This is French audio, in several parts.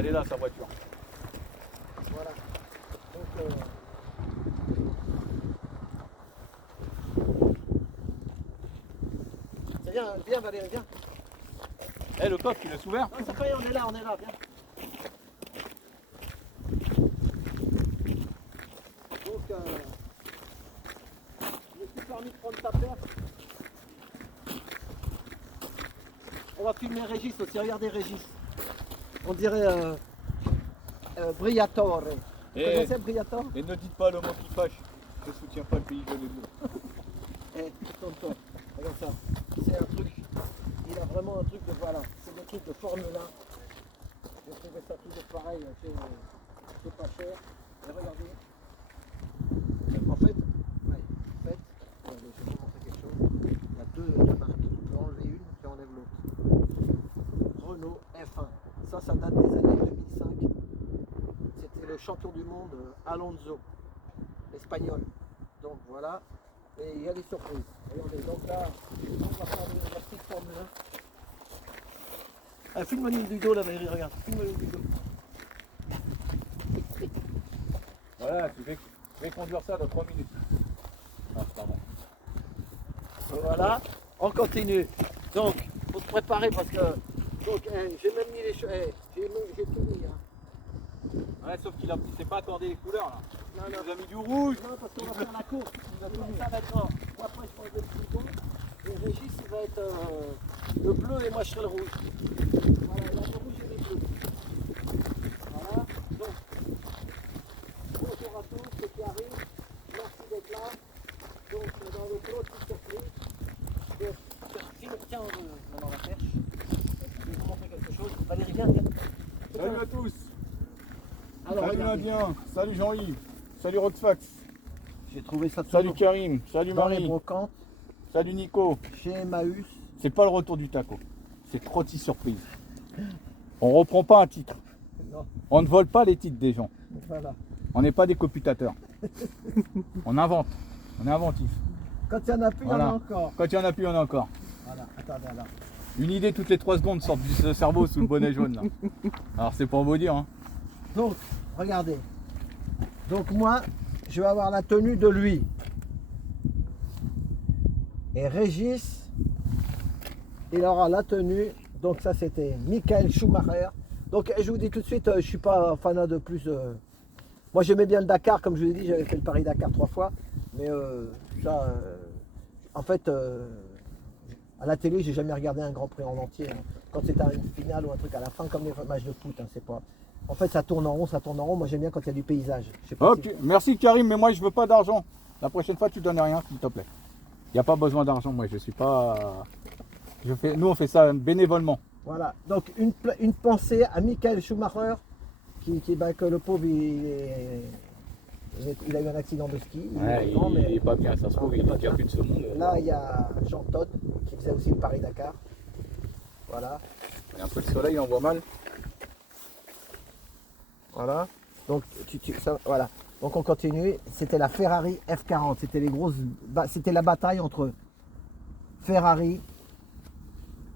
Elle est là, sa voiture. Voilà. C'est bien, viens Valérie, viens. Eh, le coffre, il est ouvert. Non, ça fait, on est là, viens. Donc, je me suis permis de prendre ta paire. On va filmer Régis aussi, regardez Régis. On dirait Briatore. Vous connaissez Briatore? Et ne dites pas le mot qui fâche. Je ne soutiens pas le pays jaune et bleu. Eh, tonton, regarde ça. C'est un truc. Il a vraiment un truc de voilà. C'est des trucs de Formule 1. J'ai trouvé ça toujours pareil. C'est pas cher. Et regardez. En fait, regardez, je vais vous montrer quelque chose. Il y a deux marques. Tu peux enlever une, tu enlèves l'autre. Renault F1. Ça date des années 2005. C'était le champion du monde Alonso, espagnol. Donc voilà. Et il y a des surprises. Regardez, donc là, on va faire la petite Formule 1. Ah, filme-moi une vidéo là, Valérie, regarde. Filme-moi une vidéo. Voilà, tu vais conduire ça dans 3 minutes. Ah, pardon. Voilà, on continue. Donc, faut se préparer parce que. Donc, j'ai même mis les choses. J'ai tout mis. Hein. Ouais, sauf qu'il s'est pas accordé les couleurs là. Non, Il non. nous a mis du rouge. Non, parce qu'on va faire la course. Ça va être mort. Moi, après, je prends le bouton. Et Régis, il va être le bleu et moi, je serai le rouge. Voilà, il a le rouge et le bleu. Voilà. Donc, bonjour à tous ceux qui arrivent. Merci d'être là. Donc, dans le gros petit surprise. Tiens, maintenant la perche. Je vais vous montrer quelque chose. Valérie, viens. Salut à tous. Alors, Salut regardez. Indien. Salut Jean-Yves. Salut Rockfax. J'ai trouvé ça Salut toujours Karim. Salut dans les Marie. brocantes, Salut Nico. chez Emmaüs. C'est pas le retour du taco. C'est Trotti surprise. On reprend pas un titre. Non, On ne vole pas les titres des gens. voilà. On n'est pas des coputateurs. On invente. On est inventif. Quand il n'y en a plus, il y en Voilà. a encore. Quand il y en a plus, il y en a encore. Voilà, attendez là. Une idée toutes les 3 secondes sort du cerveau sous le bonnet jaune là. Alors c'est pour vous dire. Hein. Donc, regardez. Donc moi, je vais avoir la tenue de lui. Et Régis, il aura la tenue. Donc ça, c'était Michael Schumacher. Donc je vous dis tout de suite, je ne suis pas fanat de plus. Moi, j'aimais bien le Dakar, comme je vous ai dit, j'avais fait le Paris-Dakar 3 fois. Mais ça, en fait, à la télé, j'ai jamais regardé un Grand Prix en entier. Hein. Quand c'est une finale ou un truc à la fin, comme les matchs de foot, hein, c'est pas. En fait, ça tourne en rond, ça tourne en rond. Moi, j'aime bien quand il y a du paysage. Je sais pas Ok, si- merci Karim, mais moi je veux pas d'argent. La prochaine fois tu donnes rien, s'il te plaît. Il n'y a pas besoin d'argent, moi je suis pas. Nous on fait ça bénévolement. Voilà. Donc, une pensée à Michael Schumacher, que le pauvre, il a eu un accident de ski. est grand, mais- pas bien, ça se trouve, il est déjà plus de ce monde. Là, il y a Jean Todt qui faisait aussi le Paris-Dakar. Voilà. Et un peu de soleil, on voit mal. Voilà. Donc, voilà. Donc, on continue. C'était la Ferrari F40. C'était la bataille entre Ferrari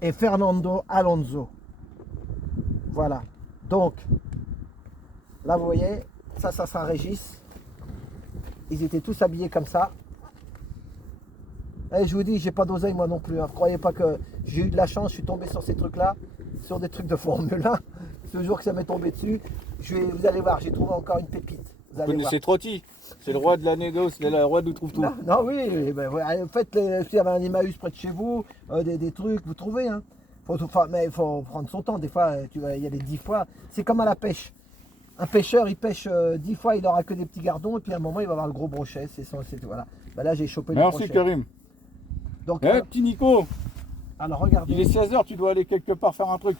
et Fernando Alonso. Voilà. Donc, là, vous voyez, ça sera Régis. Ils étaient tous habillés comme ça. Et je vous dis, j'ai pas d'oseille moi non plus. Hein. Croyez pas que j'ai eu de la chance, je suis tombé sur ces trucs-là, sur des trucs de Formule 1. Ce jour que ça m'est tombé dessus, vous allez voir, j'ai trouvé encore une pépite. Vous Vous allez voir. connaissez Trotti, c'est le roi de la négoce, c'est le roi d'où trouve tout. Non, non, oui, ben, ouais, en fait, s'il y avait un Emmaüs près de chez vous, des trucs, vous trouvez. Hein. Mais il faut prendre son temps. Des fois, il y a des 10 fois. C'est comme à la pêche. Un pêcheur, il pêche 10 fois, il n'aura que des petits gardons, et puis à un moment, il va avoir le gros brochet. Voilà. Ben là, j'ai chopé le Merci brochet. Karim. Donc, Eh petit Nico, alors, regardez. il est 16h, tu dois aller quelque part faire un truc.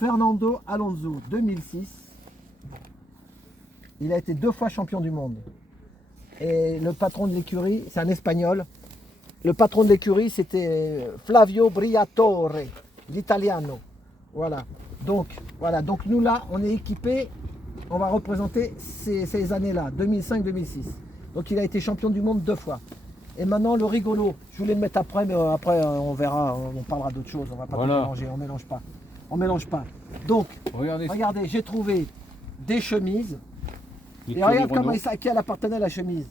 Fernando Alonso, 2006. Il a été 2 fois champion du monde. Et le patron de l'écurie, c'est un Espagnol. Le patron de l'écurie, c'était Flavio Briatore, l'Italiano. Voilà. Donc nous là, on est équipés, on va représenter ces années-là, 2005-2006. Donc il a été champion du monde 2 fois. Et maintenant le rigolo, je voulais le mettre après, mais après on verra, on parlera d'autre chose, on va pas tout mélanger, on mélange pas. On mélange pas. Donc, Regardez, regardez, j'ai trouvé des chemises. les Et regarde Thierry comment Renault. à qui elle appartenait la chemise.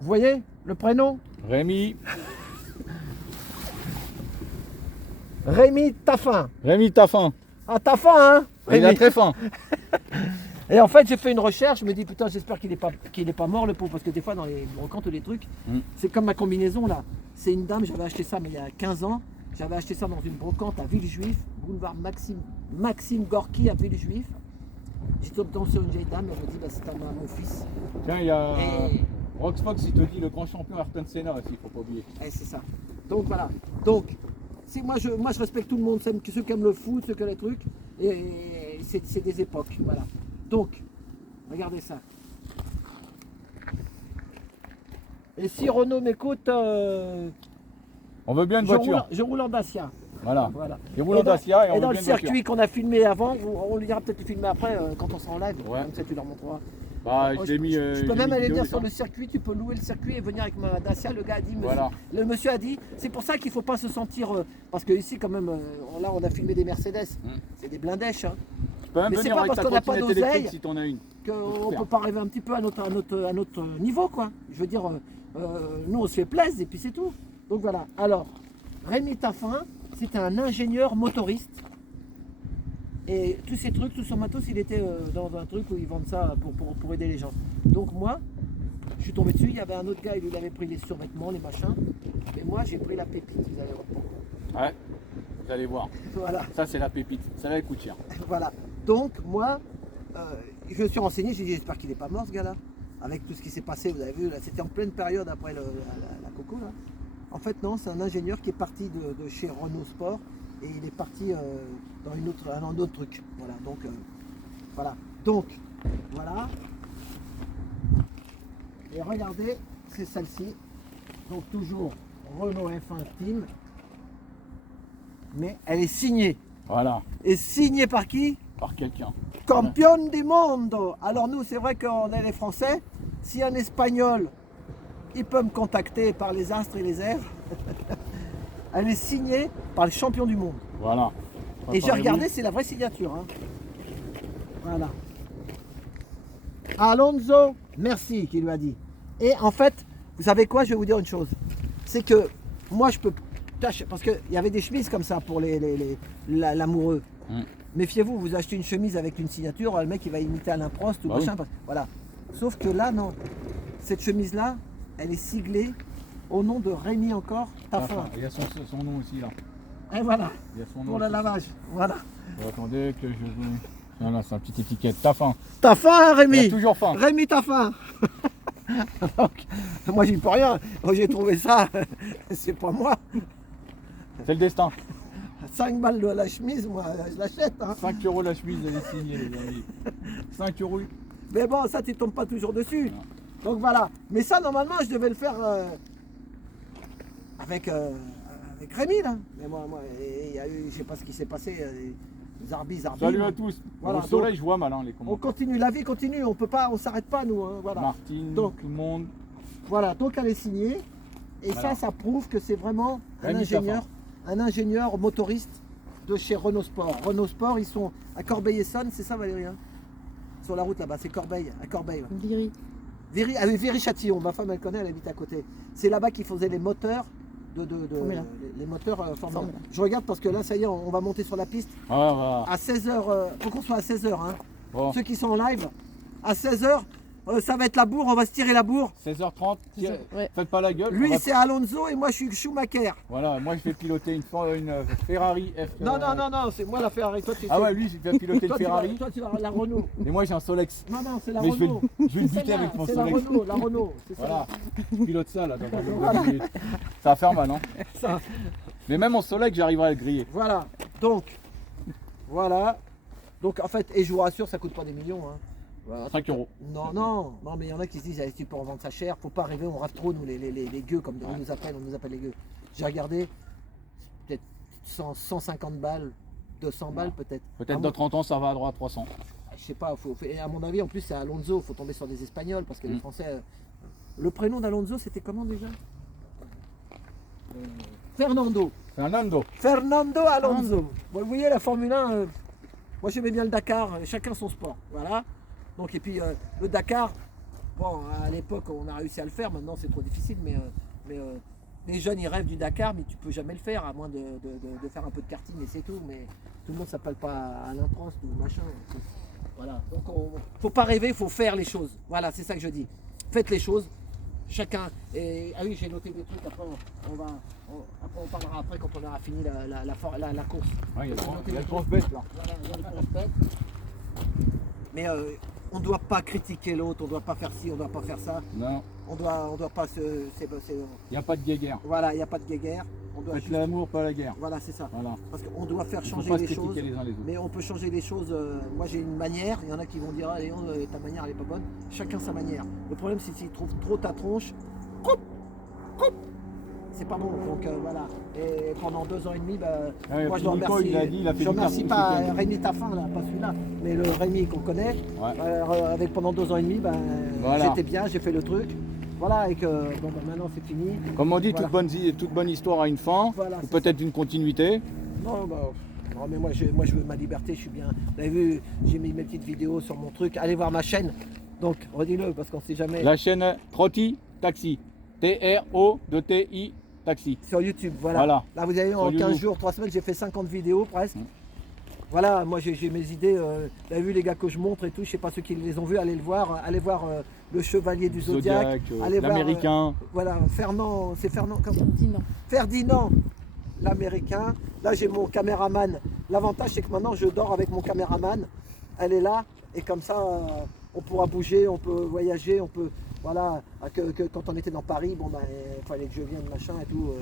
Vous voyez le prénom? Rémi. Rémi Taffin. Rémi, t'as faim. Ah, t'as faim, hein? Il a Rémi. très faim. Et en fait, j'ai fait une recherche, je me dis putain, j'espère qu'il est pas mort le pauvre, parce que des fois dans les brocantes ou les trucs, c'est comme ma combinaison là. C'est une dame, j'avais acheté ça mais il y a 15 ans. J'avais acheté ça dans une brocante à Villejuif, boulevard Maxime Gorky à Villejuif. J'étais tombé sur une vieille dame, elle me dit bah, c'est à mon fils. Tiens, il y a Et, Rox Fox, il te dit le grand champion Ayrton Senna aussi, faut pas oublier. et c'est ça. Donc voilà. Donc, moi je respecte tout le monde, ceux qui aiment le foot, ceux qui aiment les trucs. Et c'est des époques. Voilà. Donc, regardez ça. Et si Renault m'écoute, On veut bien une voiture. je roule en Dacia. Voilà. Voilà. Il roule en Dacia et on Et veut dans le bien une voiture. circuit qu'on a filmé avant, on lui dira peut-être de filmer après quand on sera en live. Ouais. Comme ça, tu leur montreras. Bah, Oh, je l'ai mis. je peux j'ai même mis aller vidéo dire déjà. sur le circuit, tu peux louer le circuit et venir avec ma Dacia. Le gars a dit, Voilà. le monsieur a dit, c'est pour ça qu'il ne faut pas se sentir. Parce que ici, quand même, là, on a filmé des Mercedes. C'est des blindèches. Hein, Tu peux même Mais c'est venir pas avec parce ta qu'on n'a pas trottinette d'oseille. électrique si t'en as une. qu'on ne Super. peut pas arriver un petit peu à notre niveau, quoi. Je veux dire, nous, on se fait plaisir et puis c'est tout. Donc voilà. Alors, Rémi Taffin, c'était un ingénieur motoriste. Et tous ces trucs, tout son matos, il était dans un truc où ils vendent ça pour aider les gens. Donc moi, je suis tombé dessus, il y avait un autre gars, il lui avait pris les survêtements, les machins. Mais moi, j'ai pris la pépite, vous allez voir. Ouais. Vous allez voir. Voilà, Ça, c'est la pépite. Ça, elle coûte cher. voilà. Donc moi, je me suis renseigné, j'ai dit, j'espère qu'il n'est pas mort ce gars-là. Avec tout ce qui s'est passé, vous avez vu, là, c'était en pleine période après la coco, là. En fait, non, c'est un ingénieur qui est parti de chez Renault Sport et il est parti dans un autre truc. Voilà, donc voilà. Donc, voilà. Et regardez, c'est celle-ci. Donc toujours Renault F1 Team. Mais elle est signée. Voilà. Et signée par qui? Par quelqu'un. Campion du monde. Alors nous, c'est vrai qu'on est les Français. Si un Espagnol, il peut me contacter par les astres et les airs. Elle est signée par le champion du monde. Voilà. Et j'ai Préparez-vous. regardé, c'est la vraie signature. Hein. Voilà. Alonso, merci, qui lui a dit. Et en fait, vous savez quoi, je vais vous dire une chose. C'est que moi, je peux... Parce qu'il y avait des chemises comme ça pour l'amoureux. Méfiez-vous, vous achetez une chemise avec une signature, le mec il va imiter Alain Prost ou Bah machin. Voilà. Sauf que là, non. Cette chemise-là, elle est siglée au nom de Rémi encore Taffin. Il y a son nom aussi là. Et voilà, Il y a son nom pour le aussi. lavage. Voilà. Attendez que je vous. Voilà, c'est une petite étiquette. T'as faim. T'as faim, Il a Rémi? toujours faim. Rémi, t'as faim. Donc, moi, j'y peux rien. Moi, j'ai trouvé ça. C'est pas moi. C'est le destin. 5 balles de la chemise, moi, je l'achète. Hein. 5 € la chemise, elle est signée, les amis. 5 €. Mais bon, ça, tu tombes pas toujours dessus. Donc voilà. Mais ça, normalement, je devais le faire avec Rémi, là. Mais moi, il y a eu, je sais pas ce qui s'est passé. Zarbi. Salut à tous. Voilà, Au soleil, je vois mal hein, les On commentaires. continue, la vie continue. On peut pas, on s'arrête pas, nous. Hein, voilà. Martine, Donc. tout le monde. Voilà. Donc, elle est signée. Et Voilà. ça prouve que c'est vraiment Rémi un ingénieur motoriste de chez Renault Sport. Renault Sport, ils sont à Corbeil-Essonnes, c'est ça, Valérie hein? Sur la route là-bas, c'est Corbeil, à Corbeil. Ouais. Viry-Châtillon, ma femme elle connaît, elle habite à côté. C'est là-bas qu'ils faisaient les moteurs Formule les moteurs Formule 1. Je regarde parce que là, ça y est, on va monter sur la piste. Ah, voilà. À 16h, faut qu'on soit à 16h. Hein. Bon, Ceux qui sont en live, à 16h, ça va être la bourre, on va se tirer la bourre. 16h30. C'est ça, ouais. Faites pas la gueule. Lui, on va- c'est Alonso et moi, je suis Schumacher. Voilà, moi je vais piloter une Ferrari F. Non, c'est moi la Ferrari. Toi, tu Ah ouais, lui, il va piloter une toi, Ferrari. toi, tu vas la Renault. Et moi, j'ai un Solex. Non, c'est la Mais je vais, Renault. je vais le buter celle-là, avec mon C'est la Solex. Renault, la Renault. C'est ça. Voilà, je pilote ça là dans un minute. Ça va faire mal, hein. Ça. Mais même en Solex, j'arriverai à le griller. Voilà. Donc, voilà. Donc, en fait, et je vous rassure, ça coûte pas des millions. Hein. Voilà. 5 €. Non, mais il y en a qui se disent, allez, tu peux en vendre ça cher. Faut pas rêver, on rêve trop, nous, les gueux, comme on nous appelle les gueux. J'ai regardé, peut-être 150 balles, 200 balles peut-être. Peut-être dans 30 ans, ça va à droite à 300. Je sais pas, et à mon avis, en plus, c'est Alonso, faut tomber sur des Espagnols, parce que les Mm. Français... le prénom d'Alonso, c'était comment déjà Fernando. Fernando. Fernando Alonso. Bon, vous voyez, la Formule 1, moi j'aimais bien le Dakar, chacun son sport. Voilà. Donc, et puis le Dakar, bon, à l'époque on a réussi à le faire, maintenant c'est trop difficile, mais les jeunes ils rêvent du Dakar, mais tu peux jamais le faire à moins de faire un peu de karting et c'est tout. Mais tout le monde s'appelle pas Alain Prost ou machin. Voilà. Donc, faut pas rêver, il faut faire les choses. Voilà, c'est ça que je dis. Faites les choses. Chacun. Et, ah oui, j'ai noté des trucs. Après, après on parlera après quand on aura fini la course. Ouais, il y a J'ai noté le des grosse trucs. bête là. Voilà, il y a le grosse bête. Mais on ne doit pas critiquer l'autre, on ne doit pas faire ci, on ne doit pas faire ça. Non, On doit pas se. il n'y a pas de guéguerre. Voilà, il n'y a pas de guéguerre. On doit Faites juste- l'amour, pas la guerre. Voilà, c'est ça. Voilà. Parce qu'on doit faire Il faut changer pas se les critiquer choses. les uns les autres. Mais on peut changer les choses. Moi j'ai une manière, il y en a qui vont dire ah, Léon, ta manière elle est pas bonne. Chacun sa manière. Le problème c'est s'ils trouvent trop ta tronche, coupe, coupe. C'est pas bon. Donc voilà. Et pendant 2 ans et demi, Ah ouais, moi je dois Nico, remercier. il a dit, il a fait je du remercie karting pas ce week-end. Rémi Taffin là, pas celui-là, mais le Rémi qu'on connaît. Ouais. Avec pendant 2 ans et demi, Voilà. j'étais bien, j'ai fait le truc. Voilà, et que bon, maintenant c'est fini. Comme on dit, Voilà. toute bonne histoire a une fin, Voilà, ou c'est peut-être une continuité. Non, non, mais moi je veux ma liberté, je suis bien. Vous avez vu, j'ai mis mes petites vidéos sur mon truc. Allez voir ma chaîne. Donc, redis-le, parce qu'on sait jamais. La chaîne Trotti Taxi. T-R-O-T-I Taxi. Sur YouTube, voilà. Voilà. Là, vous avez vu, en Sur 15 YouTube. jours, 3 semaines, j'ai fait 50 vidéos presque. Voilà, moi j'ai mes idées. Vous avez vu les gars que je montre et tout, je sais pas ceux qui les ont vus, allez le voir. Allez voir le Chevalier du Zodiac. Allez voir, l'américain. voilà, Fernand, c'est Fernand, comment Ferdinand. Ferdinand, l'américain. Là, j'ai mon caméraman. L'avantage, c'est que maintenant, je dors avec mon caméraman. Elle est là. Et comme ça, on pourra bouger, on peut voyager, on peut. Voilà. Que quand on était dans Paris, bon, il fallait que je vienne, machin et tout.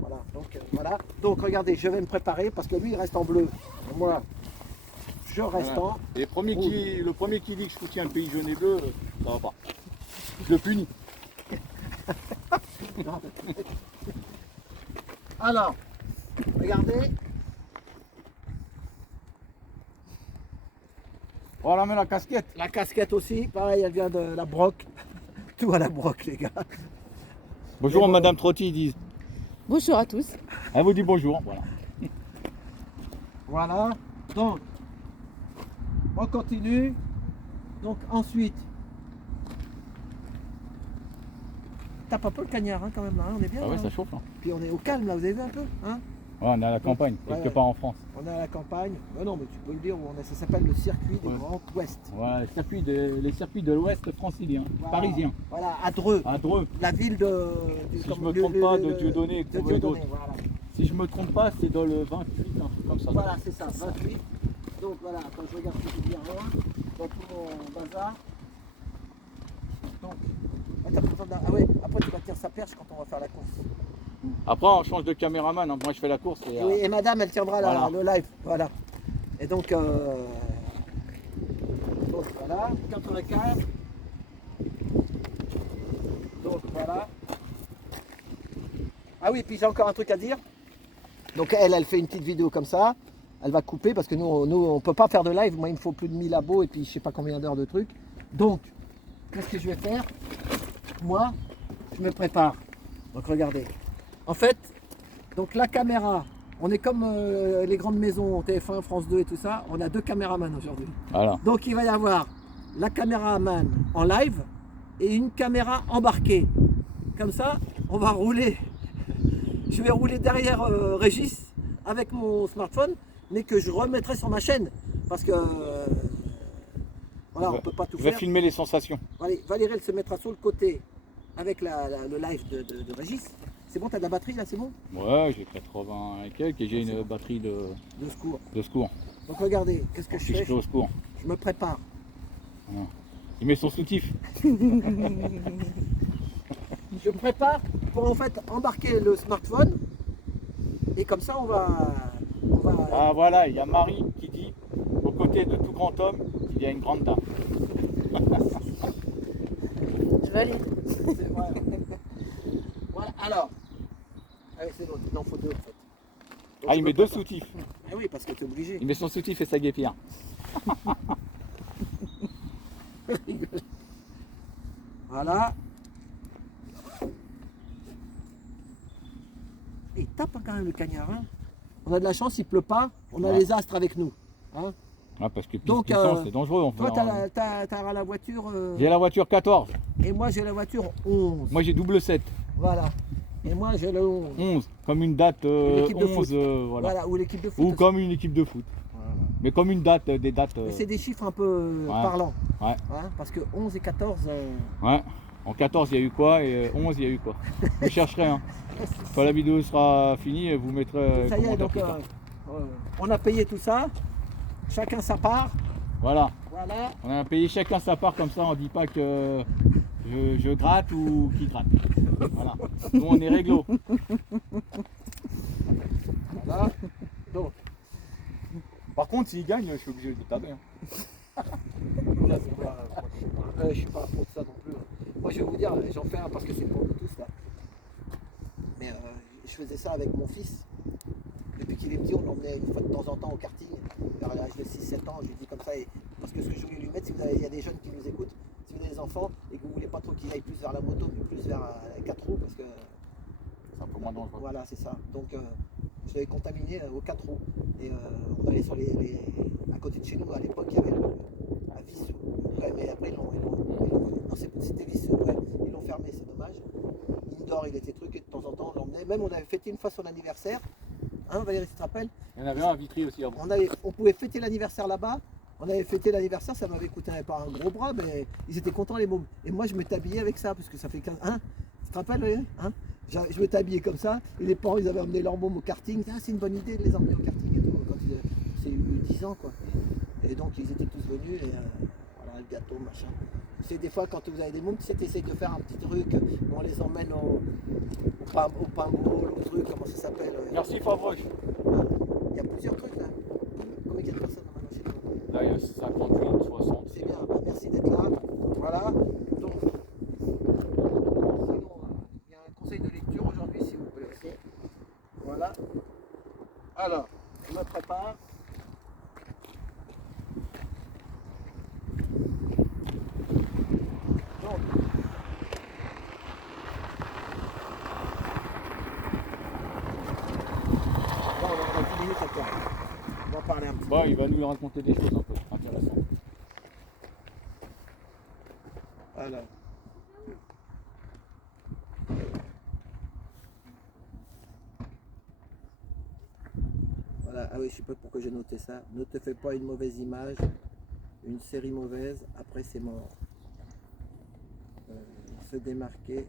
Voilà. Donc, voilà. Donc, regardez, je vais me préparer parce que lui, il reste en bleu. Moi, je reste en. Et le premier qui dit que je soutiens le pays jaune et bleu, ça va pas. Je le punis. Alors, regardez. Oh là, mais la casquette. La casquette aussi, pareil, elle vient de la broc. Tout à la broc, les gars. Bonjour Et bon. Madame Trotti, ils disent. Bonjour à tous. Elle vous dit bonjour, voilà. Voilà. Donc, on continue. Donc, ensuite. Tape un peu le cagnard, hein, quand même, là. Hein, on est bien. Ah ouais, là. ça chauffe là. Puis on est au calme, là, vous avez vu un peu, hein? Ouais, on est à la campagne, quelque Ouais. part en France. On est à la campagne. Non, mais tu peux le dire, ça s'appelle le circuit des Ouais. Grands Ouest. Voilà, les circuits de l'Ouest francilien, Voilà. parisien, Voilà, à Dreux. à Dreux. La ville de. Si je me trompe pas, de Dieudonné, de Courbet Dieudonné, d'autres. voilà. Si je me trompe pas, c'est dans le 28, un truc comme ça. Voilà, c'est ça, 28. Donc voilà, quand je regarde ce que bien loin, dans tout mon bazar. Donc, t'as pas besoin ah ouais, après tu vas tirer sa perche quand on va faire la course. Après, on change de caméraman. Hein. Moi, je fais la course. Et, Et, oui, et madame, elle tiendra Voilà. le live. Voilà. Et donc voilà, 95. Donc voilà. Ah oui, puis j'ai encore un truc à dire. Donc elle fait une petite vidéo comme ça. Elle va couper parce que nous on peut pas faire de live. Moi, il me faut plus de 1000 abos et puis je sais pas combien d'heures de trucs. Donc, qu'est-ce que je vais faire? Moi, je me prépare. Donc regardez. En fait, donc la caméra, on est comme les grandes maisons, TF1, France 2 et tout ça. On a 2 caméramans aujourd'hui. voilà. Donc il va y avoir la caméraman en live et une caméra embarquée. Comme ça, on va rouler. Je vais rouler derrière Régis avec mon smartphone, mais que je remettrai sur ma chaîne. Parce que voilà, on ne peut pas tout Je vais faire. filmer les sensations. Valérie, elle se mettra sur le côté avec le live de Régis. C'est bon, t'as de la batterie là, c'est bon? Ouais, j'ai 80 et quelques et j'ai C'est une bon. batterie De secours. de secours. Donc regardez, qu'est-ce que je Si je fais? fais au secours. Je me prépare. Il met son soutif. Je me prépare pour en fait embarquer le smartphone et comme ça on va Ah voilà, il y a Marie qui dit, aux côtés de tout grand homme, il y a une grande dame. Je valide. c'est- voilà. Voilà, alors c'est l'autre, il en faut 2 en fait. Donc, Ah, je il me met 2 prépare. soutifs. Ah oui, parce que t'es obligé. Il met son soutif et sa guépière. Voilà. il tape hein, quand même le cagnard. Hein. On a de la chance, il pleut pas, on a Ouais. les astres avec nous. Hein. Ah, parce que Donc, Piston, c'est dangereux. Toi, t'as la voiture J'ai la voiture 14. et moi j'ai la voiture 11. Moi, j'ai double 7. Voilà. Et moi j'ai le 11. 11. Comme une date L'équipe de 11. foot. Voilà. Voilà, ou l'équipe de foot. Ou aussi. comme une équipe de foot. Voilà. Mais comme une date, des dates. Mais c'est des chiffres un peu parlants. Ouais. Hein, parce que 11 et 14. Ouais. En 14, il y a eu quoi et 11, il y a eu quoi. Vous chercherez. Hein. Quand la vidéo sera finie, vous mettrez. Ça y est, commentaire donc plus tard. on a payé tout ça. Chacun sa part. Voilà. Voilà. On a payé chacun sa part, comme ça on dit pas que je gratte ou qui gratte. Voilà. Nous on est réglo. Voilà. Donc, Par contre s'il gagne, je suis obligé de taper. Hein. là, c'est pas- je suis pas là pour ça non plus. Moi je vais vous dire, j'en fais un parce que c'est pour nous tous là. Mais je faisais ça avec mon fils. Depuis qu'il est petit, on l'emmenait une fois de temps en temps au karting, vers l'âge de 6-7 ans, je lui dis comme ça, parce que ce que je voulais lui mettre, si vous avez, il y a des jeunes qui nous écoutent, si vous avez des enfants et que vous voulez pas trop qu'ils aillent plus vers la moto, mais plus vers les 4 roues, parce que C'est un peu moins dangereux. voilà, c'est ça. Donc je l'avais contaminé aux 4 roues. Et on allait sur à côté de chez nous, à l'époque, il y avait la vis. Ouais, mais après, non, c'était vis, ouais. Ils l'ont fermé, c'est dommage. Indoor, il était truc, et de temps en temps, on l'emmenait. Même on avait fêté une fois son anniversaire. Hein, Valérie, tu te rappelles? Il y en avait un à Vitry aussi avant. On pouvait fêter l'anniversaire là-bas. On avait fêté l'anniversaire, ça m'avait coûté pas un gros bras, mais ils étaient contents les mômes. Et moi je m'étais habillé avec ça, parce que ça fait 15 ans. Hein, tu te rappelles, Valérie, hein? Je m'étais habillé comme ça, et les parents ils avaient emmené leurs mômes au karting. Ah, c'est une bonne idée de les emmener au karting et tout, quand c'est eu 10 ans quoi. Et donc ils étaient tous venus, et voilà, le gâteau, machin. C'est des fois quand vous avez des mômes, tu sais, tu essayes de faire un petit truc, on les emmène au paintball, au truc, comment ça s'appelle? Merci Favroche. Il y a plusieurs trucs là. Combien il y a de personnes maintenant chez nous? Là il y a 58, 60. C'est bien, bah, merci d'être là. Voilà. Donc, sinon, il y a un conseil de lecture aujourd'hui, si vous plaît aussi. Voilà. Alors, je me prépare. Donc, bon, on a 10 minutes à faire. On va parler un petit peu. Bon, il va nous raconter des choses un peu intéressantes. Alors. Voilà, ah oui, je sais pas pourquoi j'ai noté ça. Ne te fais pas une mauvaise image, une série mauvaise, après c'est mort. Se démarquer,